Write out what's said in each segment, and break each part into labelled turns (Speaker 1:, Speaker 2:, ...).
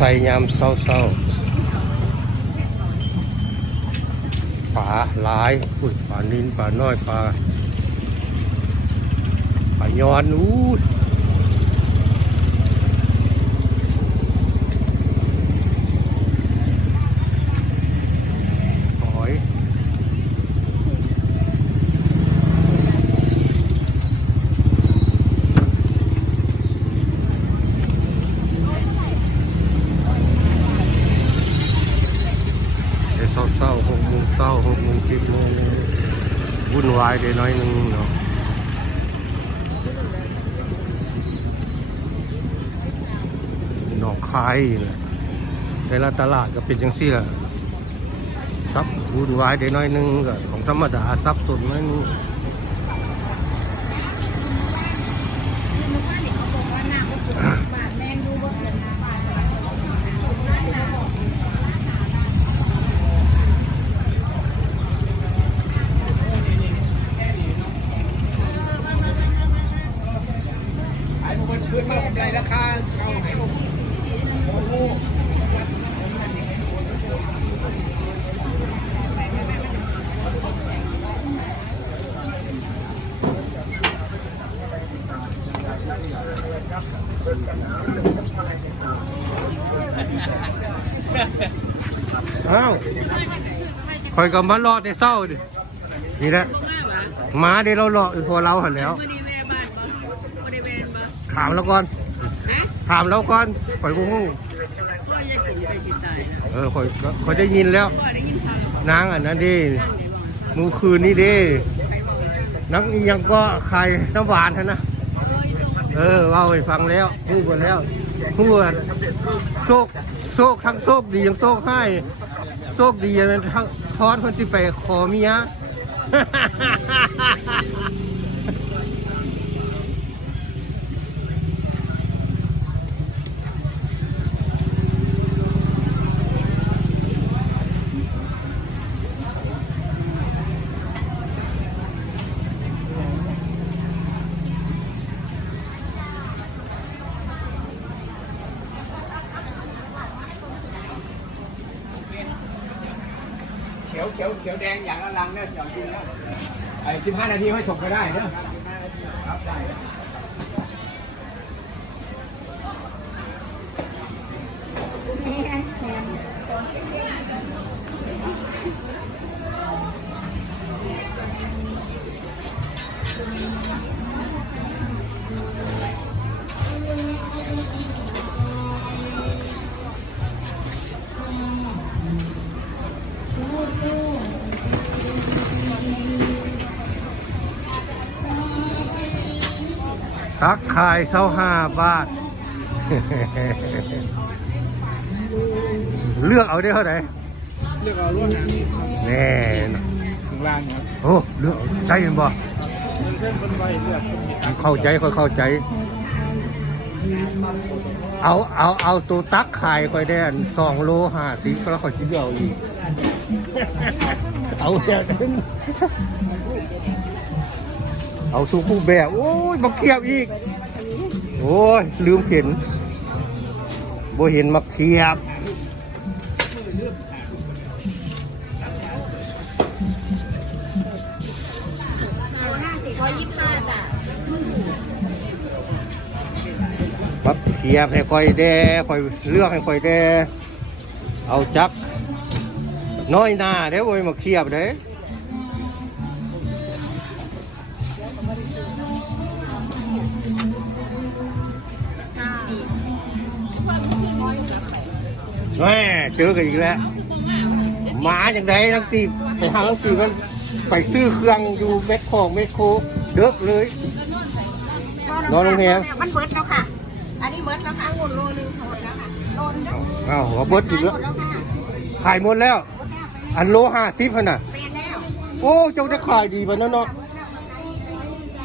Speaker 1: ใส่ยามเศร้าๆปลาหลายอุ้ยปลานินปลาน้อยปลาปลาย้อนอู้ยหอย เดี๋ยวเศร้าๆหกโมง เศร้าหกโมงสิบโมงวุ่นวายเดี๋ยวน้อยหนึงเนาะหนองคายเลยแต่ละตลาดก็เป็นจังสี่ละซับวุ่นวายเดี๋ยวน้อยหนึงก็ของธรรมดาซับสนน้อยนึง
Speaker 2: ขึ้นมาได้ ราคาเอาไหนผม
Speaker 1: อ้าวคอยกับมารอดในเศร้าดิ นี่แหละหมาเดี๋ยวเรารออยู่พอเราหันแล้ว
Speaker 3: บริเวณบ้านบ่บริเวณบ่
Speaker 1: ถามแล้วก่อน
Speaker 3: ฮะ
Speaker 1: ถามแล้วก่อนคอยกูฮู้
Speaker 3: พ่อยังกินไปสิตายนะ
Speaker 1: เออคอยคอยได้ยินแล้ว
Speaker 3: พ่อได้ยินข่าว
Speaker 1: นางอันนั้นดิ
Speaker 3: นั่งได้บ่
Speaker 1: มือคืนนี้ดิ
Speaker 3: ใครบอกเลย
Speaker 1: นักอีหยังก็ใครน้ำหวานท่านนะ
Speaker 3: เอ้ยต้อง
Speaker 1: เออเล่าให้ฟังแล้วพูดหมดแล้วพูดว่าโชคโชคทั้งโชคดียังโชคให้โชคดียังทั้งทอดคนที่ไปขอเมีย
Speaker 2: ขียวเขียวเขียวแดงอย่างละลังเนี่ยอย่างจริงนะไอ้สิบห้านาทีค่อยส่งก็ได้เนอะครับได้
Speaker 1: ตักขายเท่าห้าบาท เลือกเอาได้เท่าไหร่
Speaker 2: เลือกเอาลวดหาง
Speaker 1: แน่นะ
Speaker 2: ข้างล่างครับ
Speaker 1: โอ้เลือกเอาใจเห็นบ่
Speaker 2: เส้นเป็นไว้เลือกเป็นมีตัง
Speaker 1: เข้าใจค่อยเข้าใจ เอาเอาเอาตัวตักขายค่อยได้อันสองโลห้าสิบแล้วค่อยคิดเอาอีกเอาแบบนั้น เอาสุกูแบบโอ้ยมาเขียบอีก โอ้ย ลืมเห็นบ่เห็นมาเขียบ
Speaker 3: ห้าสิบร้อยยี่สิบห้าจ้ะ
Speaker 1: มาเขียบให้ค่อยแด่ค่อยเลือกให้ค่อยแด่เอาจัก น้อยหน้าเด้อโอ้ยมาเขียบเด้อ แม่เจอกันอีกแล้วหมาอย่างไรนังตีไปหานังตีมันไปซื้อเครื่องอยู่แมคโครแมคโครเด็กเลย นอนโรงแรม
Speaker 4: มันเบิดแล้วค่ะ อันนี้เบิดแล้วค่ะงุ่นโลนึงหมดแล้วค่ะโลนึง
Speaker 1: อ้าวหัวเบิดอีกแล้ว
Speaker 4: หมดแล้วค่ะ
Speaker 1: ขายหมดแล้ว
Speaker 4: หมดแล้วไป
Speaker 1: อันโลห้าสิบขนาด
Speaker 4: เป็นแล้ว
Speaker 1: โอ้เจ้าจะขายดีปะเนาะเนาะ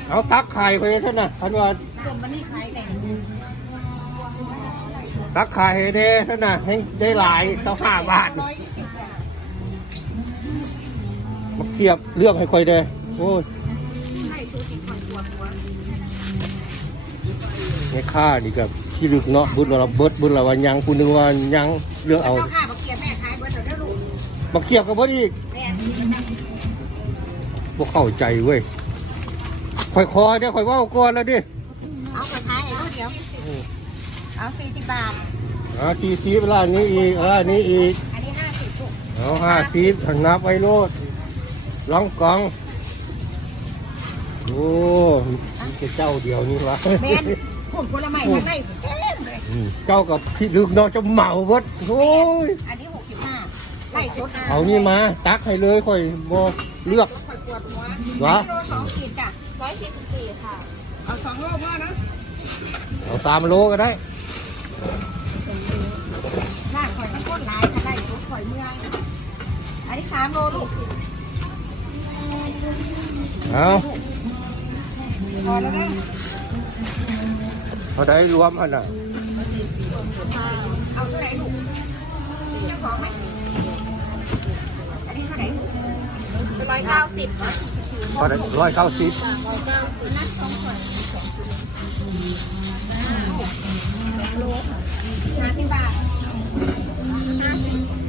Speaker 1: เอาตักขายไปท่านน่ะท่านว่า
Speaker 3: ส่วนมันนี่ขายไก่
Speaker 1: ตักขายให้ได้ท่านน่ะให้ได้หลายเท่าห้าบาทมาเทียบเลือกให้ค่อยได้โอ้ยในค่านี่กับที่ลึกเนาะบุญเราเบิดบุญเราว่ายังคุณนึกว่ายังเลือกเอา
Speaker 4: เจ้าข้าบักเกียร์แม่ขายเบิร์ดเดี๋ยวลูก
Speaker 1: มาเกี่ยวกับเบิดอีก
Speaker 4: แม่
Speaker 1: พวกเข้าใจเว้ยค่อยคอเดี๋ยวค่อยเว่าก่อนแล้วดิ
Speaker 4: เอาไปขายไอ้ลูกเดี๋ยว เอาสี่สิบบาท
Speaker 1: อ่าทีซีเวลานี้อีกเวลานี้อีก
Speaker 4: อันนี้ห้าสิบลูก
Speaker 1: เอาห้าสิบนับไว้โลดร้องกอง โอ้มีแต่เจ้าเดียวนี่วะ
Speaker 4: แม่นพวกผลไม้ข้างในเต็มเลย
Speaker 1: อืมเจ้ากับพี่ลึกน้องจะเหมาเบิดโอ้ย
Speaker 4: อันนี้หกสิบห้าไล่สด
Speaker 1: เอานี่มา ตักให้เลยค่อยบ่เลือก
Speaker 4: ค่อยปวดหัว
Speaker 1: วะ
Speaker 4: อันนี้โลสองขีดจ้ะ
Speaker 3: ร้อยสี่สิบสี่ค่ะ
Speaker 4: เอาสองโลพอนะ
Speaker 1: เอาสามโลก็ได้
Speaker 4: หน้าข่อยมันโคตรหลายถ้าไล่สดข่อยเมื่อยอันนี้สามโลลูก
Speaker 1: เอา
Speaker 4: พอแล้วนะ
Speaker 1: เอาได้รวมอันน่ะ
Speaker 4: เอาเท่าไหร่ลูกเจ้าของไหมอันนี้เท่าไหร่ลูก
Speaker 3: ร้อยเก้าสิบค่ะ
Speaker 1: พอได้ร้อยเก้าสิบ
Speaker 3: ร้อยเก้าสิบนั่นสองขวด
Speaker 4: ห้าสิบบาท
Speaker 3: ห้าสิบ